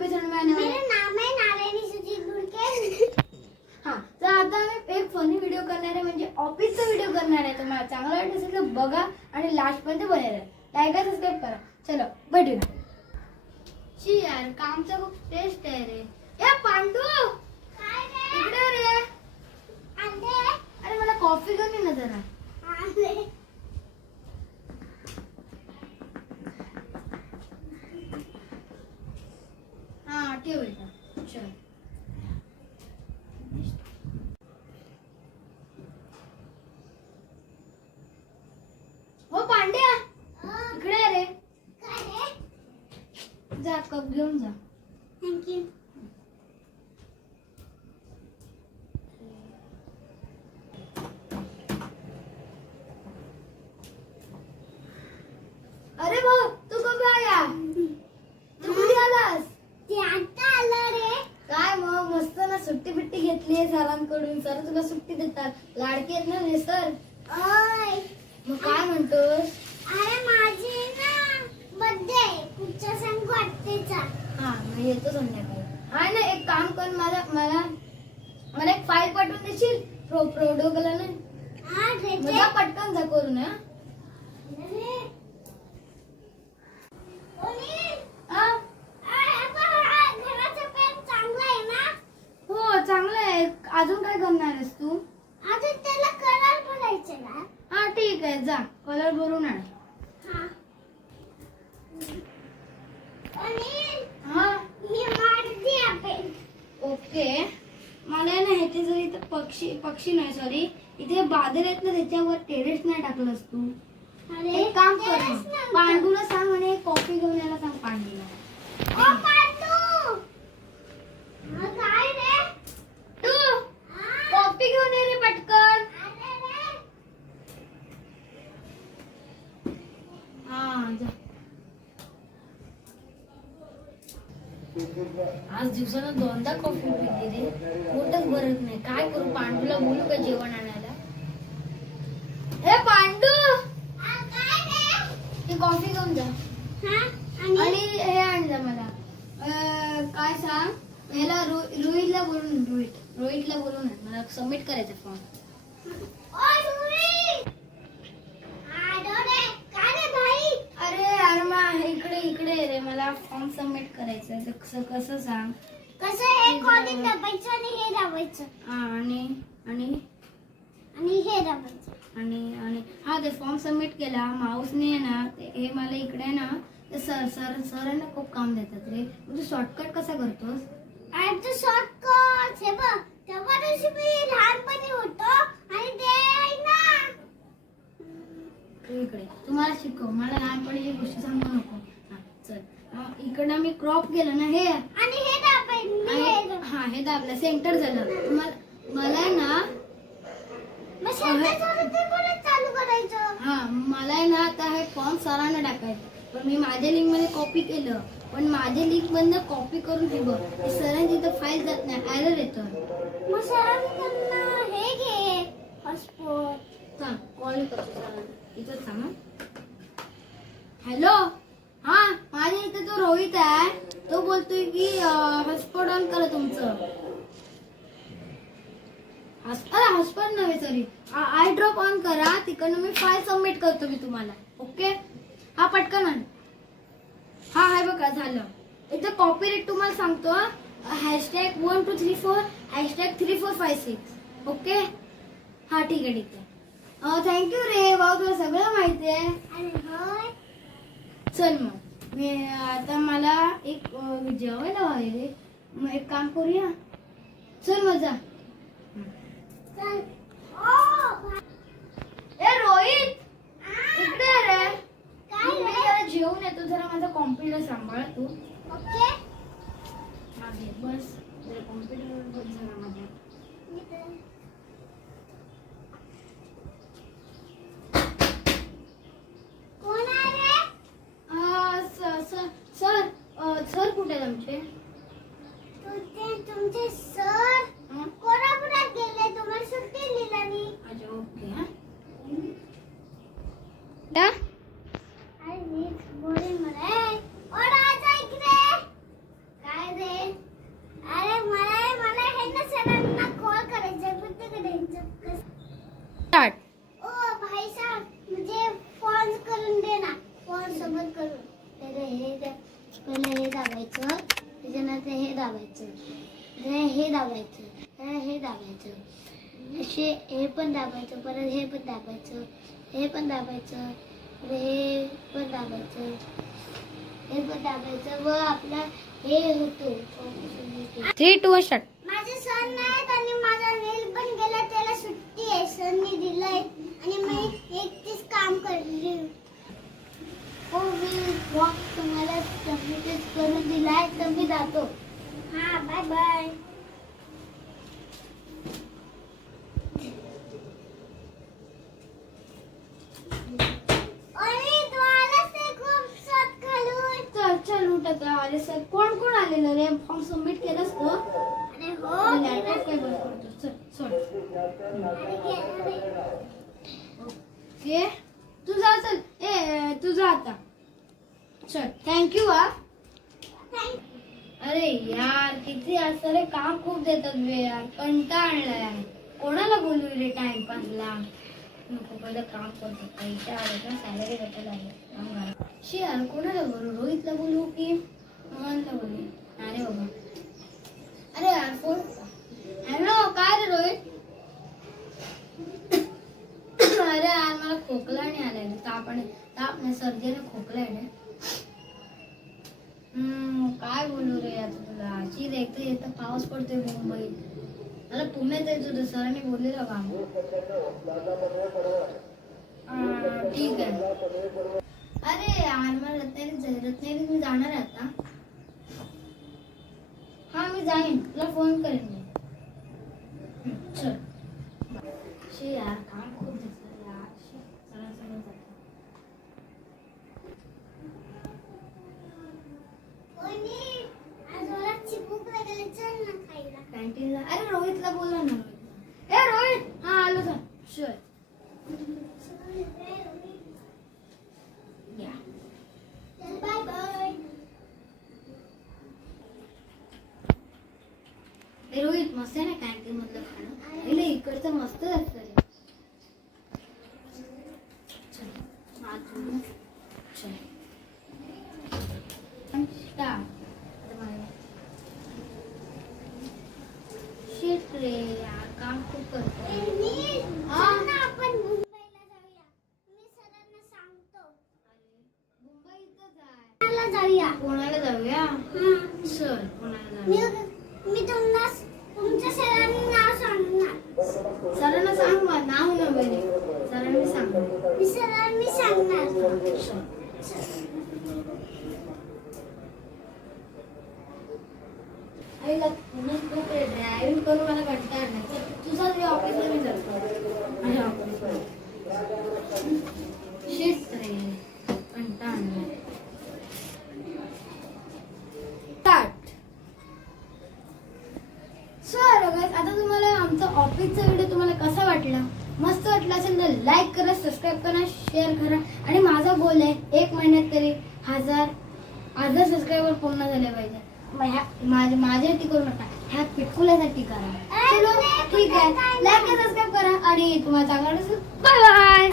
Episode में आने वाला है। मेरा नाम है नारायणी सुजीत गुड़के। हाँ, तर आता आम्ही एक फनी व्हिडिओ करणार आहे, म्हणजे ऑफिसचा व्हिडिओ करणार आहे. तुम्हाला चांगला वाटत असेल तर बघा आणि लास्ट पर्यंत बने राहा. लाईक आणि सबस्क्राईब करा. चलो भेटूया. शी यार कामचा खूप टेस्ट आहे रे. ए पांडू काय रे? इकडे रे. आले अरे मला कॉफी घेऊन ये ना जरा. आले. हाँ ठेव इथं. चल. हो पांड्या इकडे ये रे. काय रे? जा कप घेऊन जा. Thank you. अरे भाऊ तू कधी आया? तू कधी आलास? ते आता आलं रे. काय मग मस्त ना सुट्टी बिट्टी घेतली आहे सरांकडून. सर तुला सुट्टी देतात. लाडके आहेत ना रे सर. ओय. मग काय म्हणतोस? अरे माझी ना बर्थडे कुठच्या संग वाटतेचा. हा मी येतो संध्याकाळी. हा ना एक काम कर मला मला मला एक फाईल पाठवून देशील प्रोडोकला ना. हा मग जा देते. पटकन जा करून. हा अरे. ओली. हा? घराचा पेन चांगला आहे ना? हो चांगलं आहे. अजून काय करणार आहेस तू? आता त्याला कलर भरायचा ना. हा ठीक आहे जा कलर भरून आण. हा. आणि हा मी मारते आपण. ओके. मला आहे ना ह्याचे जर इथं पक्षी नाही सॉरी इथे बादल आहेत ना त्याच्यावर टेरेस नाही टाकलंस तू. अरे एक काम कर तेच मग. ना. पांडूला सांग आणि एक कॉफी घेऊन यायला सांग पांडूला. ओ पांडू. मग काय रे? तू हा? कॉफी घेऊन ये रे पटकन. अरे रे. हा जा. आज दिवसाला दोनदा कॉफी पिते रे. पोटच भरत नाही. काय करू पांडूला बोलू का जेवण आणायला? हे पांडू हा, काय रे? ही कॉफी घेऊन जा हा? आणि आणि हे आण जा मला. काय सांग ह्याला रोहितला बोलून रोहितला बोलून आण. मला सबमिट करायचं फॉर्म. ओ रुई. आडो रे. काय रे भाई? अरे यार मग इकडे ये रे. मला फॉर्म सबमिट करायचं आहे. तर कसं सांग. कसं हे कॉलिंग दाबायचं आणि हे दाबायचं हा आणि आणि आणि हे दाबायचं. आणि आणि हा ते फॉर्म सबमिट केला. माऊसने ना हे मला इकडे ना ते सरांना खूप काम देतात रे. तू शॉर्टकट कसा करतोस? आणि तो शॉर्टकट हे बघ. तेव्हा दिवशी मी लहानपणी होतो आणि ते आहे ना. तू इकडे तुम्हाला शिकव. मला लहानपणीची गोष्टी सांगू नको. हा चल. इकडं मी क्रॉप केलं ना हे आणि हे दाबायचं. हे आणि हा हे दाबलं सेंटर झालं. मला ना मग शेवटी झालं ते परत चालू करायचं. हा मला आहे ना आता हे फॉर्म सरांना टाकायचं. पण मी माझ्या लिंक मध्ये कॉपी केलं. पण माझ्या लिंक मधनं कॉपी करून ठेव. सरांची इथं फाईल जात नाही. एरर येतं. मग सरांकडनं हे घे हॉटस्पॉट. सांग कॉल करतो सरांना. इथंच सांग. हॅलो. हा माझ्या इथे तो रोहित आहे. तो बोलतोय की हॉटस्पॉट ऑन करा तुमचं. अरे हॉटस्पॉट नव्हे सॉरी आय ड्रॉप ऑन करा. तिकडनं मी फाईल सबमिट करतो मी तुम्हाला. ओके हा पटकन आण. हा हाय बघा झालं. इथं कॉपीराइट तुम्हाला सांगतो. Hashtag 1234 hashtag 3456. ओके हा ठीक आहे ठीक आहे. थँक्यू रे भाऊ तुला सगळं माहिती आहे. आणि होय. चल मग मी आता मला एक जेवायला हवे रे. मग एक काम करूया. चल मजा. चल. ओ ए रोहित इकडे ये रे. काय मी रे? जरा जेवून येतो. जरा माझा कॉम्प्युटर सांभाळ तू. ओके. हा घे बस. जरा कॉम्प्युटर बघ जरा माझ्या. कोण आहे रे? सर सर कुठे आहेत आमचे? तुमचे सर हं? कोल्हापुरात गेले. तुम्हाला सुट्टी दिली नाही. अच्छा ओके. हा अरे नीट बोल मला. ओ राजा इकडे. काय पहिलं हे दाबायचं, त्याच्यानंतर हे दाबायचं, हे दाबायचं, हे दाबायचं, हे पण दाबायचं, परत हे पण दाबायचं, हे पण दाबायचं, हे पण दाबायचं, हे पण दाबायचं व आपला हे होतो. 3, 2, 1 स्टार्ट. माझे सर नाहीत आणि माझा नेल पण गेला, त्याला सुट्टी आहे, सरनी दिलंय आणि मी एकटीच काम करली. हो मी वॉक तुम्हाला सबमिट करून दिलाय तर मी जातो. हा बाय बाय. चल चल उठ आता. अरे सर कोण कोण आलेलं रे? फॉर्म सबमिट केलंस तू? अरे हो लॅपटॉप काय बंद करतो. चल सोड. ओके तू जा. चल ए तू जा आता. चल थँक्यू हा. अरे यार किती असं रे, काम खूप देतात बे यार, कंटाळलाय. कोणाला बोलू रे टाइमपासला? नको पहिलं काम करतो, पैसे आले का सॅलरी भेटायला लागेल. शी यार कोणाला बोलू? रोहितला बोलू की मोहनला बोलू? अरे बाबा, अरे यार फोन. हॅलो काय रे रोहित? अरे यार मला खोकला नाही आलाय, ताप नाही, सर्दीने खोकला आहे. काय बोलू रे आता तुला? अशी एकतर येतं पाऊस पडतोय मुंबईत. मला पुण्यात यायचं होतं, सरांनी बोललेलं काम. ठीक आहे. अरे यार मला रत्नागिरीत मी जाणार आहे आता. हा मी जाईन, तुला फोन करेन मी. चल शी यार काम खूप दिसलं यार. सरांसमोर जातो. कॅन्टीनला. अरे रोहितला बोला ना. ए रोहित, हा आलो sir. Sure yeah. Bye bye. ए रोहित मस्त आहे ना कॅन्टीन मधलं खाणं? हे इकडचं मस्त असतं रे. चल चल स्टार्ट. शिट रे यार काम खूप करतो. आपण मुंबईला जाऊया. मी सरांना सांगतो. मुंबईतच आहे. कोणाला जाऊया? कोणाला जाऊया? चल कोणाला जाऊया? मी तुम्हाला तुमच्या सरांनी नाव सांगणार. सरांना सांग मग नाव ना बरे. सरांनी सांग. मी सरांनी सांगणार. आईला पुण्यात खूप ड्रायव्हिंग करून मला कंटाळा नाही. तुझा तरी ऑफिसला मी जातो. माझ्या ऑफिसला शिट रे कंटाळा नाही. स्टार्ट. सर आता तुम्हाला आमचा ऑफिसचा व्हिडिओ तुम्हाला कसा वाटला? मस्त वाटला असेल तर लाईक करा, सबस्क्राईब करा, शेअर करा. आणि माझा गोल आहे 1 महिन्यात तरी 1000 सबस्क्रायबर पूर्ण झाले पाहिजे. माझ्यासाठी करू नका, ह्या पिटकुल्यासाठी करा. चलो ठीक आहे, लाईक सबस्क्राईब करा आणि तुम्हाला चांगला बाय बाय.